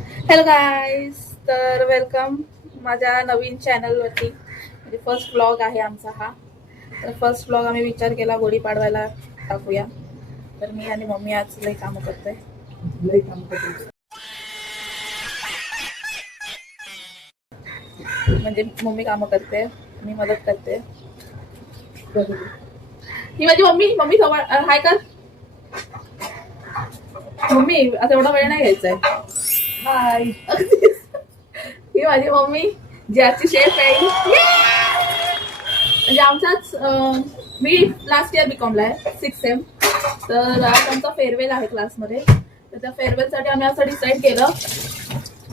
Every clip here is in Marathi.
हॅलो गाईज, तर वेलकम माझ्या नवीन चॅनलवरती. म्हणजे फर्स्ट ब्लॉग आहे आमचा हा. तर फर्स्ट ब्लॉग आम्ही विचार केला गुढीपाडवायला टाकूया. तर मी आणि मम्मी आज लई कामं करतोय. म्हणजे मम्मी कामं करते, मी मदत करते. ही माझी मम्मी. मम्मी हाय कर. मम्मी आता एवढा वेळ नाही घ्यायचाय. हाय. ही माझी मम्मी ज्याची शेफ आहे. म्हणजे आमचाच मी लास्ट इयर बीकॉमला आहे 6 सेम. तर आज आमचा फेअरवेल आहे क्लासमध्ये. तर त्या फेअरवेलसाठी आम्ही असं डिसाईड केलं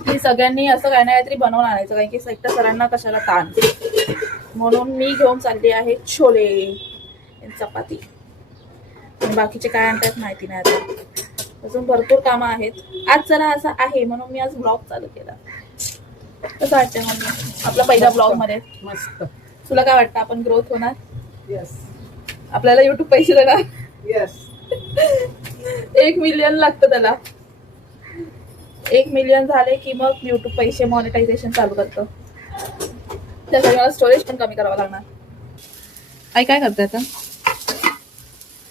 की सगळ्यांनी असं काही ना काहीतरी बनवून आणायचं, कारण की एकट्या सरांना कशाला ताण. म्हणून मी घेऊन चालली आहे छोले चपाती. आणि बाकीचे काय आणतात माहिती नाही. आता अजून भरपूर कामं आहेत. आज जरा असं आहे म्हणून मी आज ब्लॉग चालू केला. कसं वाटतं मग आपला पहिला ब्लॉग मध्ये? मस्त. तुला काय वाटतं आपण ग्रोथ होणार? यस. आपल्याला युट्यूब पैसे देणार? यस. 1 मिलियन लागतं त्याला. 1 मिलियन झाले की मग युट्यूब पैसे मॉनिटायझेशन चालू करतं. त्यासाठी मला स्टोरेज पण कमी करावं लागणार. आई काय करते आता?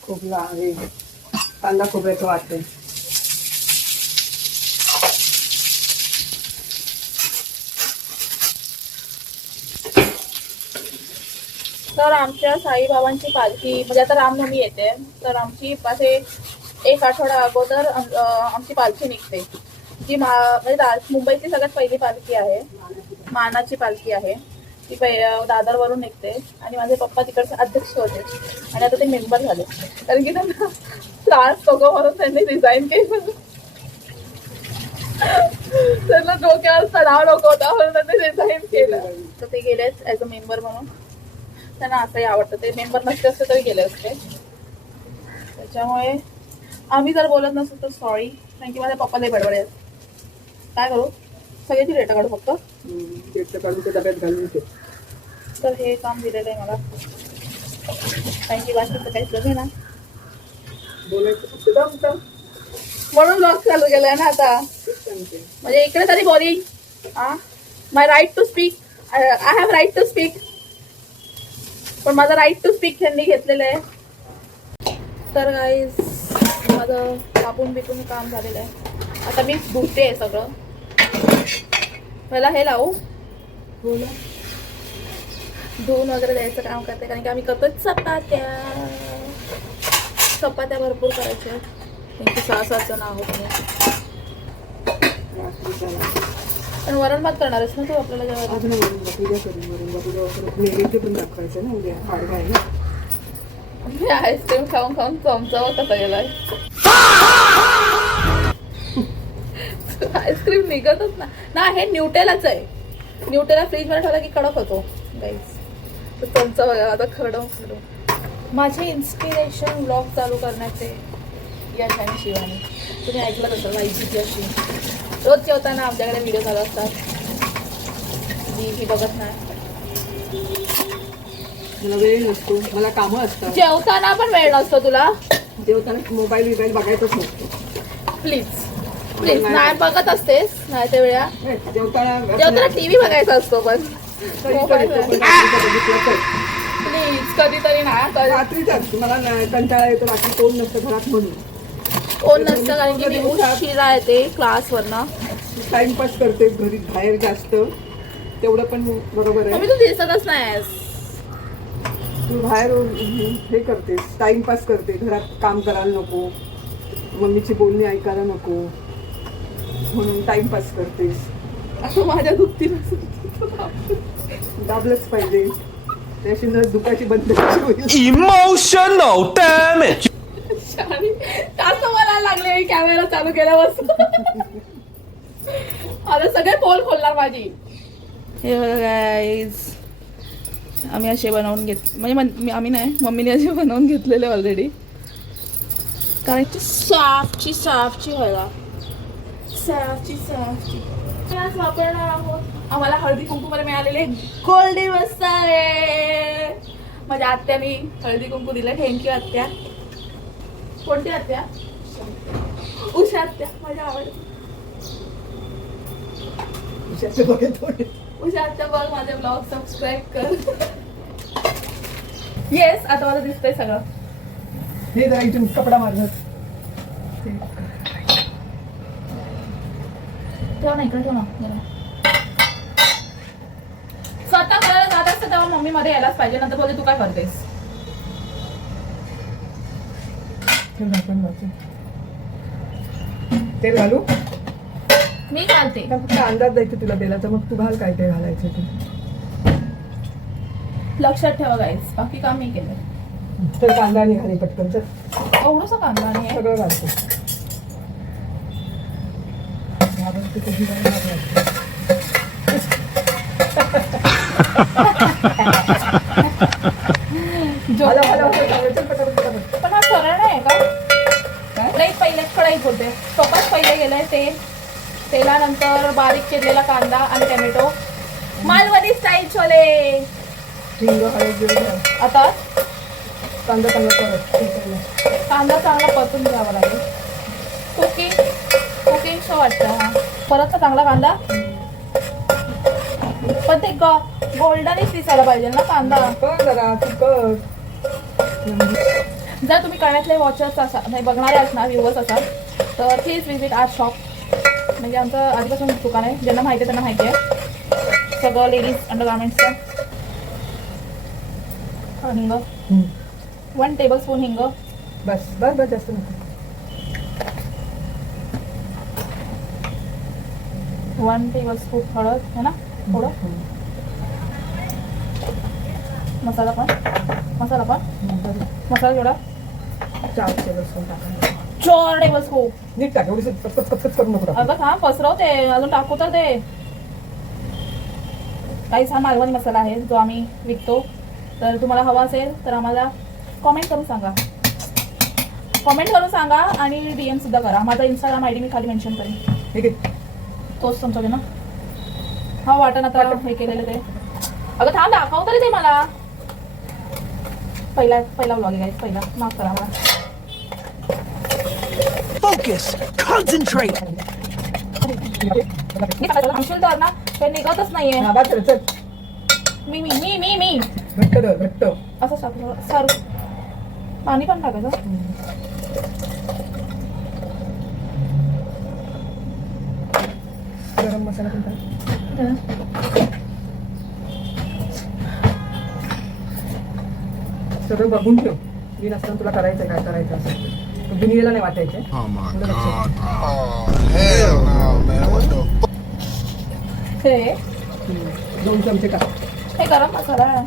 खोबरा आहे, कांदा खोबऱ्याचं वाटते. तर आमच्या साईबाबांची पालखी म्हणजे आता रामनवमी येते, तर आमची असे 1 आठवडा अगोदर आमची पालखी निघते. जी म्हणजे मुंबईची सगळ्यात पहिली पालखी आहे, मानाची पालखी आहे. ती दादरवरून निघते. आणि माझे पप्पा तिकडचे अध्यक्ष होते आणि आता ते मेंबर झाले, कारण की त्यांना त्रास नको म्हणून त्यांनी रिझाईन केलं. त्यांना डोक्यावर तणाव नको होता म्हणून त्यांनी रिझाईन केलं. तर ते गेलेच ऍज अ मेंबर म्हणून. त्यांना असंही आवडतं. ते मेंबर नसते असते तरी गेले असते. त्याच्यामुळे आम्ही जर बोलत नसतो तर सॉरी, कारण की माझ्या पप्पाला बडबड आहेत. काय करू, सगळ्याची डेटा काढू फक्त. काढून ते डब्यात घालून ते. तर हे काम दिलेलं आहे मला, कारण की बाकीचं काहीच बघे ना. बोलायचं म्हणून ब्लॉग चालू केलाय ना आता. म्हणजे इकडे तरी बोलिंग. My right to speak. I have right to speak. पण माझा राईट टू स्पीक त्यांनी घेतलेलं आहे. तर गाईज माझं कापून बिकून काम झालेलं आहे. आता मी धुते सगळं. मला हे लावू धुवून वगैरे द्यायचं काम करते, कारण की आम्ही करतो चपात्या भरपूर करायच्या. त्यांची 6-7 जण आहोत मी. पण वरण भात करणारच ना तू आपल्याला जेव्हा? पण दाखवायचं ना, उद्या पाडवा आहे ना. आईस्क्रीम खाऊन खाऊन चमचावा कसा गेलाय. आईस्क्रीम निघतच ना. हे न्यूटेलाच आहे. न्यूटेला फ्रीज मध्ये ठेवला की कडक होतो गाईस. तर चमचा बघा आता खरडून. माझे इन्स्पिरेशन ब्लॉग चालू करण्याचे यश आणि शिवानी. तुम्ही ऐकलं असेल वाईची अशी रोज जेवताना आमच्याकडे व्हिडिओ चालू असतात. मी बघत नाही. मला वेळ नसतो, मला कामं असतात. जेवताना पण वेळ नसतो तुला? जेवताना मोबाईल बघायचंच नसतो. प्लीज नाही बघत असतेस नाही ते वेळा. जेवताना टीव्ही बघायचा असतो. पण प्लीज कधीतरी ना. रात्रीच मला कंटाळा येतो, रात्री कोण नसतं घरात म्हणून. कोण नसतं, कारण की मी उशिरा येते क्लासवरनं. टाइमपास करते घरी, बाहेर जास्त तेवढं पण बरोबर आहे. तू दिसतच नाहीस. तू बाहेर हे करतेस, टाइमपास करते, घरात काम करायला नको, मम्मीची बोलणी ऐकायला नको, म्हणून टाइमपास करतेस. असं माझ्या दुखतील दाबलंच पाहिजे, त्याशी जर दुखाची बंद होईल. Emotional damage. जास्त बोलायला लागले मी कॅमेरा चालू केल्यापासून. आता सगळे पोल खोलणार माझी. हे बघा गाईज, आम्ही असे बनवून म्हणजे आम्ही नाही, मम्मीने असे बनवून घेतलेले ऑलरेडी. कारण की साफची व्हायला साफची आज वापरणार आहोत. आम्हाला हळदी कुंकूमध्ये मिळालेले गोल्डी मसाले. माझ्या आत्याने हळदी कुंकू दिलं. थँक्यू आत्या. कोणती आत्या? उषा आत्या माझ्या आवडते. उशाचे बघे थोडे. उषा आता बघ माझे ब्लॉग सबस्क्राईब कर. येस आता मला दिसतंय सगळं. हे जरा इथून कपडा मारत. ठेव ना इकडे ठेव ना जरा. स्वतः करायला जात असतं तेव्हा मम्मी मध्ये यायलाच पाहिजे. नंतर बोलते तू काय करतेस. तेल घालू मी घालते. फक्त अंदाज द्यायचं तुला तेलाचा, मग तू घाल काय काय घालायचं ते. लक्षात ठेवा गाईस, बाकी काम मी केलं. तर कांदा आणि घाले पटकन. तर एवढंसं कांदा आणि आहे. सगळं घालतो. जो- चल पटापट. पण हा सरळ नाही आहे का. काय? नाही पहिले कढईत होते. टोपात पहिले गेलंय तेल. तेलानंतर बारीक चिरलेला कांदा आणि टोमॅटो. मालवणी स्टाईल छोले. हिंग हळद जिरं घाल. आता कांदा चांगला परत. कांदा चांगला परतून घ्यावा लागेल. कुकिंग शो वाटतं हा. परत चांगला कांदा. पण ते गोल्डनच दिसायला पाहिजे ना कांदा. कर जरा तू कर. जर तुम्ही कळ्यातले वॉचर्स असाल नाही बघणारे असणार व्ह्युअर्स असाल तर प्लीज विजिट आर शॉप. म्हणजे आमचं आधीपासून दुकान आहे. ज्यांना माहिती आहे त्यांना माहिती आहे. सगळं लेडीज अंडरगार्मेंट्सचं. हिंग 1 टेबलस्पून हिंग. बस बस बस जास्त नको. 1 टेबलस्पून हळद है ना थोडं. मसाला पण मसाला केवढा 4 टेबलस्पून टाकायचं. 4 टेबलस्पून. नीट टाक. एवढी कचकच करू नको टाकू. अगं थांब पसरवते अजून टाकू तर ते. काहीच हा मालवणी मसाला आहे जो आम्ही विकतो. तर तुम्हाला हवा असेल तर आम्हाला कॉमेंट करून सांगा आणि DM सुद्धा करा. माझा Instagram ID मी खाली मेन्शन करेन. ठीक आहे. तोच तुमचा ना हा वाटण आता हे केलेलं ते. अगं थांब दाखव तरी ते मला. पहिला व्लॉग आहे guys. पहिला माफ करा मला. Focus. Concentrate. सांगशील तर ना ते निघतच नाहीये. हा बस चल. मी घट्ट धर घट्ट. असं सर पाणी पण टाकायचं. गरम मसाला पण टाक. सगळं बघून ठेव. मी नसताना तुला करायचं काय करायचं असं दुनियेला नाही वाटायचं. Oh my एवढं लक्षात god. Oh hell no, man. What the fuck? हे 2 चमचे टाक. हे गरम मसाला आहे.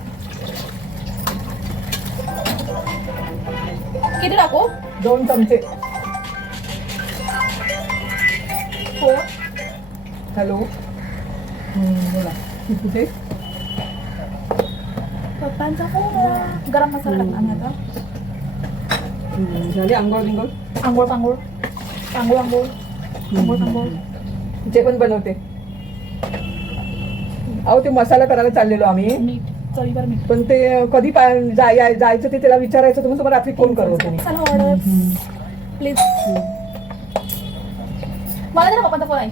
किती टाकू. 2 चमचे. हो हॅलो. बोला कुठे. पप्पांचा फोन आला. गरम मसाला टाकला आम्ही आता. झाली आंघोळ बिंगोळ. आंघोळ जे पण बनवते. अहो ते मसाला करायला चाललेलो आम्ही. मीठ चवीवर मीठ. पण ते कधी जायचं ते त्याला विचारायचं. तुम्ही तुम्हाला रात्री फोन करत होते. चला प्लीज. मला जरा पप्पांचा फोन आहे.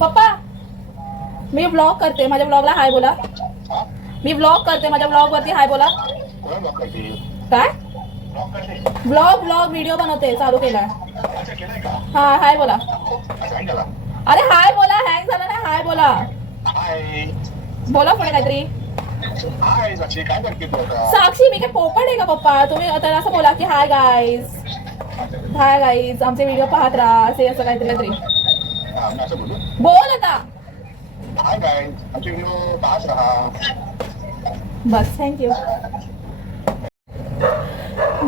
पप्पा मी ब्लॉग करते. माझ्या ब्लॉगला हाय बोला. मी ब्लॉग करते. माझ्या ब्लॉग वरती हाय बोला. काय ब्लॉग व्हिडिओ बनवते. चालू केलाय. हा हाय बोला. अरे हाय बोला. हँग झाला ना. हाय बोला. बोला पुढे काहीतरी. साक्षी मी काय पोपट आहे का पप्पा. तुम्ही आता असं बोला की हाय गाईज आमचे व्हिडिओ पाहत राहा. असे असं काहीतरी बोल आता. बस थँक्यू.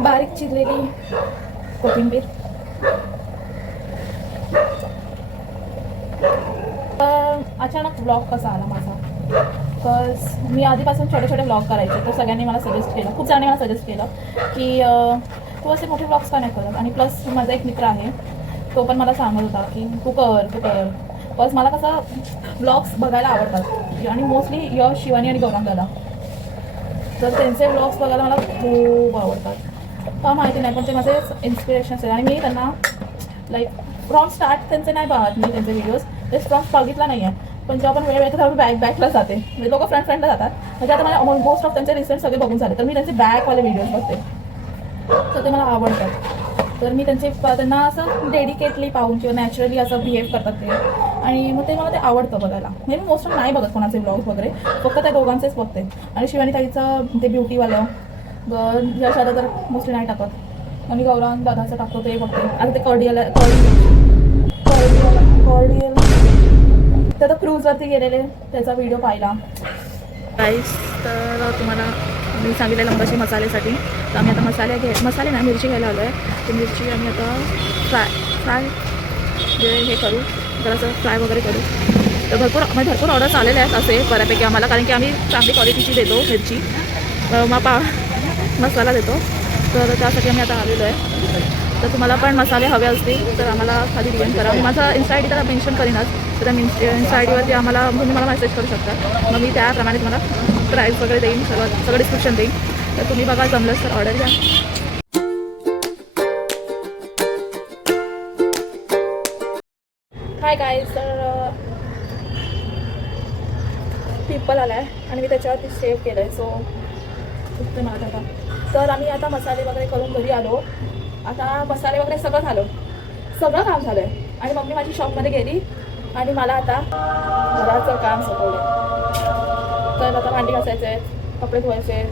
बारीक चिरलेली कोथिंबीर. अचानक ब्लॉग कसा आला माझा. बिकॉज मी आधीपासून छोटे छोटे ब्लॉग करायचे. तर सगळ्यांनी मला सजेस्ट केलं. खूप जणांनी मला सजेस्ट केलं की तू असे मोठे ब्लॉग्स का नाही करत. आणि प्लस माझा एक मित्र आहे तो पण मला सांगत होता की तू कर. बस मला कसं ब्लॉग्स बघायला आवडतात. आणि मोस्टली यश शिवानी आणि गौरंगाला. तर त्यांचे ब्लॉग्स बघायला मला खूप आवडतात. का माहिती नाही पण ते माझे इन्स्पिरेशन आहे. आणि मी त्यांना लाईक फ्रॉम स्टार्ट त्यांचे नाही पाहत मी त्यांचे व्हिडिओज. ते फ्रॉम बघितला नाही आहे. पण जेव्हा पण वेळ मिळतो तेव्हा मी बॅकला जाते. म्हणजे लोक फ्रेंडला जातात. म्हणजे आता मला मोस्ट ऑफ त्यांचे रिसेंट सगळे बघून झाले, तर मी त्यांचे बॅकवाले व्हिडिओज बघते, तर ते मला आवडतात. तर मी त्यांना असं डेडिकेटली पाहून किंवा नॅचरली असं बिहेव करतात ते, आणि मग ते मला ते आवडतं बघायला. म्हणजे मी मोस्ट ऑफ नाही बघत कोणाचे ब्लॉग्स वगैरे, फक्त त्या दोघांचेच बघते. आणि शिवानी ताईचं ते ब्युटीवालं या शाळा तर मोस्टली नाही टाकत, आणि गौरव दादाचं टाकतो ते बघते. आता ते कॉर्डियल ते तर क्रूजवरती गेलेले, त्याचा व्हिडिओ पाहिला गाईस. तर तुम्हाला मी सांगितलेलं मगाशी मसाल्यासाठी, तर आम्ही आता मसाले ना मिरची घ्यायला आलो आहे. तर मिरची आम्ही आता फ्राय हे करू, जरासं फ्राय वगैरे करू. तर भरपूर ऑर्डर्स आलेले आहेत असे बऱ्यापैकी आम्हाला, कारण की आम्ही चांगली क्वालिटीची देतो मिरची, मसाला देतो. तर त्यासाठी आम्ही आता आलेलो आहे. तर तुम्हाला पण मसाले हवे असतील तर आम्हाला खाली DM करा. मी माझा इन्स्टा ID त्याला मेन्शन करीनच, तर त्या इन्स्टा IDवरती तुम्ही मला मेसेज करू शकता. मग मी त्याप्रमाणे तुम्हाला प्राईस वगैरे देईन, सगळं डिस्क्रिप्शन देईन. तर तुम्ही बघा, जमलंच तर ऑर्डर घ्या. हाय गाईज, तर पिंपल आला आहे आणि मी त्याच्यावरती सेव्ह केलं आहे, सो ते मला आता. तर आम्ही आता मसाले वगैरे करून घरी आलो. आता मसाले वगैरे सगळं सगळं काम झालं आहे. आणि मम्मी माझी शॉपमध्ये गेली आणि मला आता घराचं काम सोपवलं. तर आता भांडी घासायचे आहेत, कपडे धुवायचे आहेत,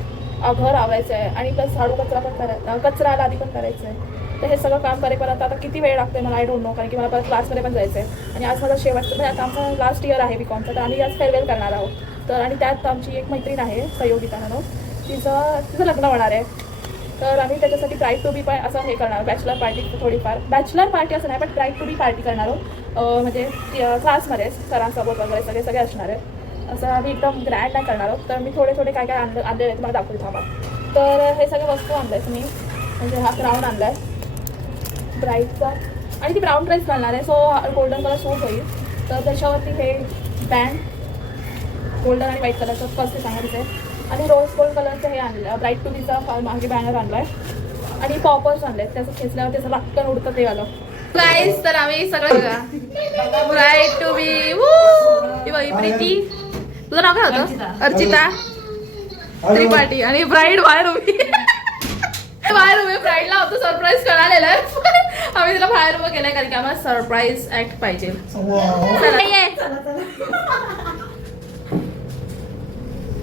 घर आवरायचं आहे, आणि प्लस झाडू कचरा पण करायचा, कचरा आधी पण करायचं आहे. तर हे सगळं काम करेपर्यंत आता किती वेळ लागतो मला आय डोंट नो, कारण की मला परत क्लासमध्ये पण जायचं आहे. आणि आज माझा शेवटचं म्हणजे आता आमचा लास्ट इयर आहे BCOMचा, तर आम्ही आज फेअरवेल करणार आहोत. तर आणि त्यात आमची एक मैत्रीण आहे संयोगिता म्हणून, तिचं लग्न होणार आहे. तर आम्ही त्याच्यासाठी ब्राईड टू बी पण असं हे करणार, बॅचलर पार्टी, थोडीफार बॅचलर पार्टी असं नाही, पण ब्राईड टू बी पार्टी करणार आहोत. म्हणजे क्लासमध्येच सरांसोबत वगैरे सगळे असणार आहे. असं आम्ही एकदम ग्रँड नाही करणार आहोत. तर मी थोडे काय आणले आहे तुम्हाला दाखवते थांबा. तर हे सगळे वस्तू आणले आहेत मी, म्हणजे हा क्राऊन आणला आहे ब्राईडचा, आणि ती ब्राऊन ड्रेस घालणार आहे, सो गोल्डन कलर सूट होईल. तर त्याच्यावरती हे बँड गोल्डन आणि व्हाईट कलरचं फर्स्ट सांगायचं आहे. आणि रोज गोल्ड कलरचं हे आणलं, ब्राईड टू बीचा मागे बॅनर आणला आहे, आणि पॉपर्स आणले आहेत. त्याचं खेचल्यावर त्याचं लागतं उडतं ते आलं. प्राईस तर आम्ही सगळं ब्राईड टू बी ही प्रीती, तुझं नाव काय होतं? अर्चिता त्रिपाठी, आणि ब्राईड बाहेर उभी ब्राईडला होतं सरप्राईज करायला आहे. आम्ही तिला बाहेर उभं केलंय, कारण की आम्हाला सरप्राईज ऍक्ट पाहिजे.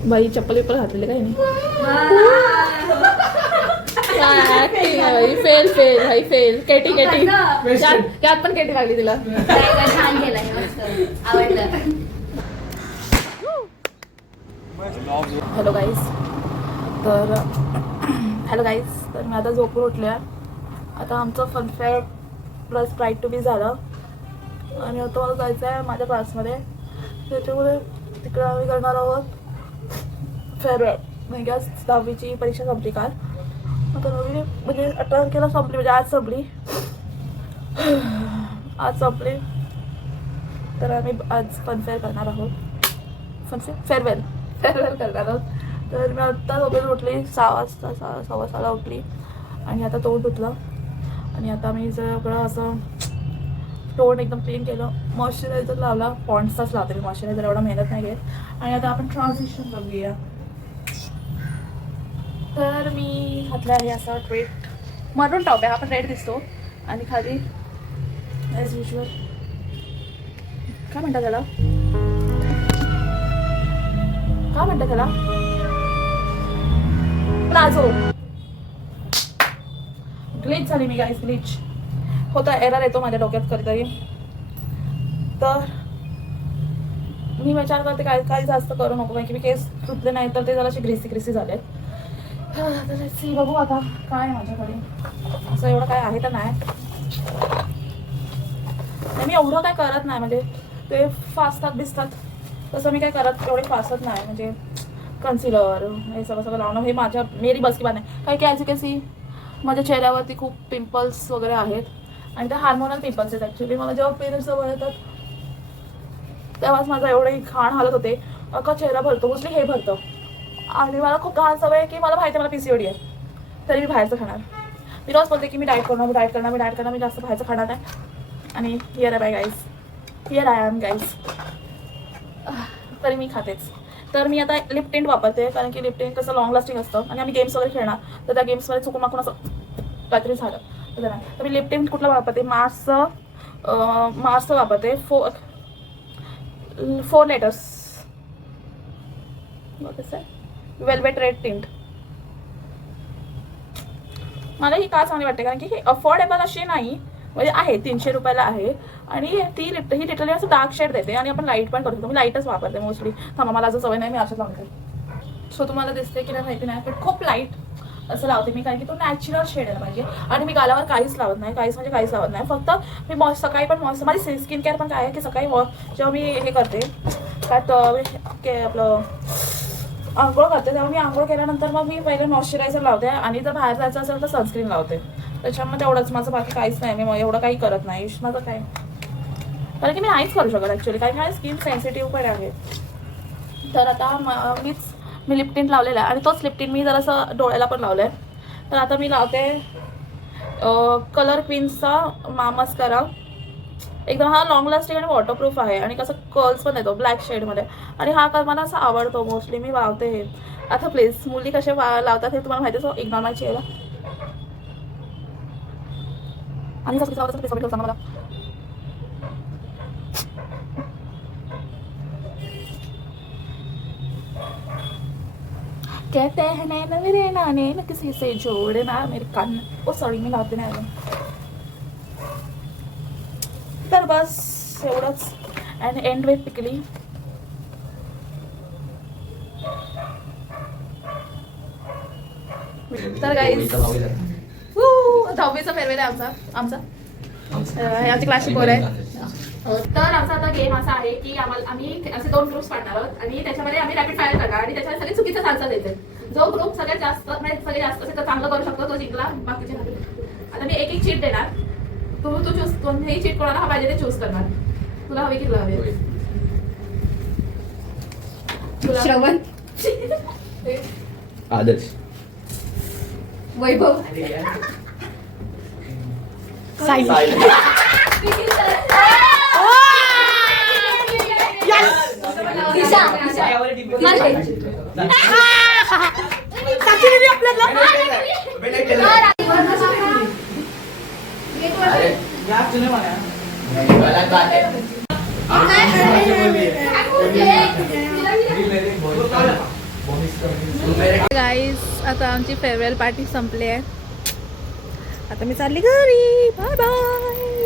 बाई चप्पल घातलेले काही नाही. फेल भाई फेल. केटी त्यात पण केटी लागली तिला. छान केलाय, आवडलं. हॅलो गाईज, तर मी आता झोपून उठले. आता आमचं funfair plus bride to be झालं, आणि आता मला जायचं आहे माझ्या क्लासमध्ये. त्याच्यामुळे तिकडे आम्ही करणार आहोत फेअरवेल. म्हणजे आज 10वीची परीक्षा संपली काल, आता नवीन म्हणजे 18 तारखेला संपली, म्हणजे आज संपली. तर आम्ही आज फनफेअर करणार आहोत, फेअरवेल करणार आहोत. तर मी आत्ता झोपेत उठली 6 वाजता, 6:15 उठली, आणि आता तोंड धुतलं, आणि आता मी सगळं असं तोंड एकदम क्लीन केलं, मॉइश्चरायझर लावला. पॉन्ड्सचाच लावते मी मॉइश्चरायझर, एवढा मेहनत नाही घेत. आणि आता आपण ट्रान्झिशन बघूया. तर मी घातलं आहे असं रेड मरून टॉप आहे, हा पण रेड दिसतो, आणि खाली ॲज युजल काय म्हणतात त्याला, प्लाझो. ग्लिच झाली मी गाईस, ग्लिच होता, एरर येतो माझ्या डोक्यात कधीतरी. तर मी विचार करते काही जास्त करू नको, कारण की मी केस धुतले नाही तर ते जराशी ग्रेसी झाले. तर सी बघू आता काय माझ्याकडे, असं एवढं काय आहे तर नाही. मी एवढं काय करत नाही, म्हणजे ते फासतात दिसतात तसं मी काय करत एवढे फासत नाही. म्हणजे कन्सिलर हे सगळं लावणं हे मेरी बस की बात नाही. काही की ॲज यू कॅन सी माझ्या चेहऱ्यावरती खूप पिंपल्स वगैरे आहेत, आणि ते हार्मोनल पिंपल्स आहेत ॲक्च्युली. मला जेव्हा पिरियड्स जवळ येतात तेव्हाच माझा एवढी घाण हालत होते, अख्खा चेहरा भरतो, मोस्टली हे भरतं. आणि मला खूप घाण सवय आहे की मला माहिती आहे मला PCOD आहे, तरी मी बाहेरचं खाणार. मी रोज बोलते की मी डाएट करणार, मी जास्त बाहेरचं खाणार नाही. आणि हिअर आय एम गाईज. तरी मी खातेच. तर मी आता लिप टिंट वापरते, कारण की लिप टिंट कसं लॉंग लास्टिंग असतं आणि आम्ही गेम्स वगैरे खेळणार, तर त्या गेम्समध्ये चुकून माकून असं काहीतरी झालं तर मी लिप टिंट कुठलं वापरते, मार्सचं वापरते. 4 लेटर्स वेल्वेट रेड टिंट. मला ही का चांगली वाटते, कारण की ही अफोर्डेबल अशी नाही, म्हणजे आहे 300 रुपयाला आहे आणि ही लिटरली असं डार्क शेड देते आणि आपण लाईट पण करू शकतो. मी लाईटच वापरते मोस्टली. थांबा, मला असं सवय नाही, मी अशाच लावते. सो तुम्हाला दिसते की नाही माहिती नाही, पण खूप लाईट असं लावते मी, कारण की तो नॅचरल शेड यायला पाहिजे. आणि मी गालावर काहीच लावत नाही, काहीच लावत नाही. फक्त मी सकाळी पण माझी स्किन केअर पण काय आहे की सकाळी जेव्हा मी हे करते त्यात आपलं आंघोळ करते, तेव्हा मी आंघोळ केल्यानंतर मग मी पहिले मॉइश्चरायझर लावते आणि जर बाहेर जायचं असेल तर सनस्क्रीन लावते. त्याच्यामध्ये एवढंच माझं, बाकी काहीच नाही. मी एवढं काही करत नाही माझं काय, कारण की मी नाहीच करू शकत ॲक्च्युली, कारण की माझी स्किन सेन्सिटिव्ह पण आहे. तर आता मी लिप टिंट लावलेला आहे आणि तोच लिप टिंट मी जरासं डोळ्याला पण लावलं आहे. तर आता मी लावते कलर क्वीन्सचा मस्कारा. एकदम हा लॉंग लास्टिंग आणि वॉटरप्रूफ आहे आणि कसं कर्ल्स पण येतो ब्लॅक शेडमध्ये आणि हा कलर मला असा आवडतो, मोस्टली मी लावते हे. आता प्लीज मुली कसे लावतात हे तुम्हाला माहिती आहे, सो इग्नॉर माय चेहरा. आणि कसं लावतात प्लीज कमेंट सांगा मला. कहते हैं नैना मेरे नाने न किसी से जोड़ना मेरे कान. ओ सॉरी, मी लावते नाही अजून. तर बस एवढंच. अँड एंड विथ टिकली. तर गाईज 10वीचा फेअरवेल आहे आमचा हे आमची क्लासची पोर आहे. तर आमचा आता गेम असा आहे की आम्ही असे 2 ग्रुप्स पाडणार आहोत आणि त्याच्यामध्ये आम्ही रॅपिड फायर करणार आणि त्याच्यामध्ये सगळे चुकीचं आन्सर द्यायचे. जो ग्रुप सगळ्यात जास्त असेल तर चांगलं करू शकतो, तो जिंकला. बाकीचे आता मी एक चीट देणार, तू चूज कोणतेही चीट कोणाला हा पाहिजे ते चूज करणार. तुला हवी की तुला हवे? श्रवण, आदर्श, वैभव, दिशा, गाईज आता आमची फेअरवेल पार्टी संपली आहे. आता मी चालली घरी. Bye bye.